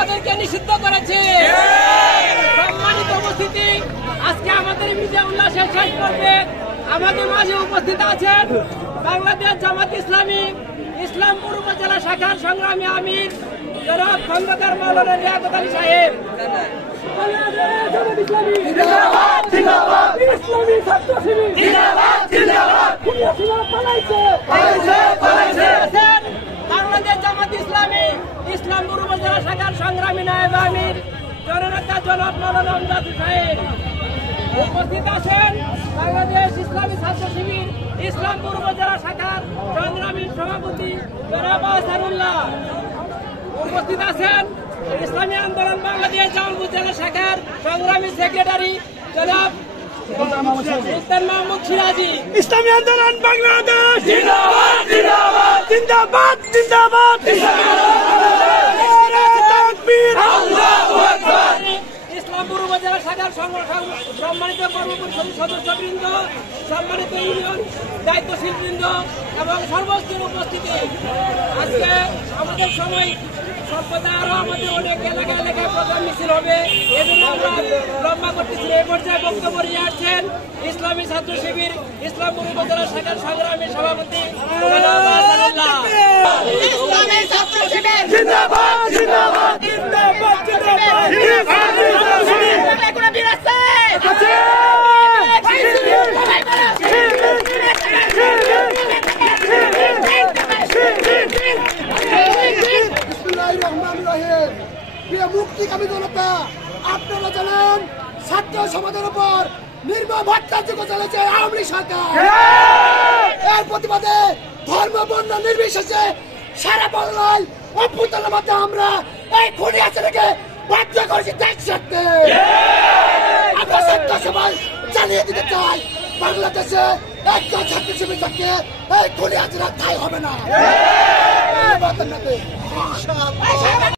তাদেরকে নিষিদ্ধ করেছে। সম্মানিত উপস্থিতি, আজকে আমাদের বিজয় উল্লাসের শেষ পর্বে আমাদের মাঝে উপস্থিত আছেন বাংলাদেশ জামাত ইসলামী ইসলামপুর উপজেলা শাখার সংগ্রামী আমির জনাব খন্দকার মাওলানা লিয়াকত আলী সাহেব। বাংলাদেশ জামাত ইসলামী ইসলামপুর উপজেলা শাখার সংগ্রামী নায়েব আমির জননেতা জনাব মাওলানা আমজাদ সাহেব। উপস্থিত আছেন বাংলাদেশ ইসলামী ছাত্র শিবির ইসলামপুর উপজেলা শাখার সংগ্রামী সভাপতি জনাব আসারুল্লাহ। উপস্থিত আছেন ইসলামী আন্দোলন বাংলাদেশ জামালপুর জেলা শাখার সংগ্রামী সেক্রেটারি জনাব সুলতান মাহমুদ সিরাজি। ইসলামী আন্দোলন বাংলাদেশ জিন্দাবাদ জিন্দাবাদ জিন্দাবাদ জিন্দাবাদ ইসলামপুর উপজেলা শাখার সম্মানিত কর্মকর্তা সদস্যবৃন্দ, সম্মানিত ইউনিয়ন দায়িত্বশীল বৃন্দ এবং সর্বস্তরের উপস্থিতি, আজকে আমাদের সময় সম্প্রদায় আরো আমাদের অনেক এলাকায় এলাকায় প্রধান মিছিল হবে, এজন্য আমরা লম্বা করতেছি। এই পর্যায়ে বক্তব্য নিয়ে আসছেন ইসলামী ছাত্র শিবির ইসলামপুর উপজেলা শাখার সংগ্রামী সভাপতি জনাব আসারুল্লাহ। ইসলামী ছাত্র শিবির জিন্দাবাদ জিন্দাবাদ জিন্দাবাদ মুক্তিকামী জনতা, আপনারা জানেন ছাত্র সমাজের উপর নির্মম হত্যাযজ্ঞ চলেছে আওয়ামী লীগ সরকার। এর প্রতিবাদে ধর্ম বর্ণ নির্বিশেষে সারা বাংলায় অভ্যুত্থানের মধ্যে আমরা এই খুনি আচরণকে বাধ্য করেছি দেশ ছাড়তে। আমরা ছাত্র সবাই জানিয়ে দিতে চাই, বাংলাদেশে একটা ছাত্র শিবির থাকতে এই খুনি আচরণ ঠাঁই হবে না।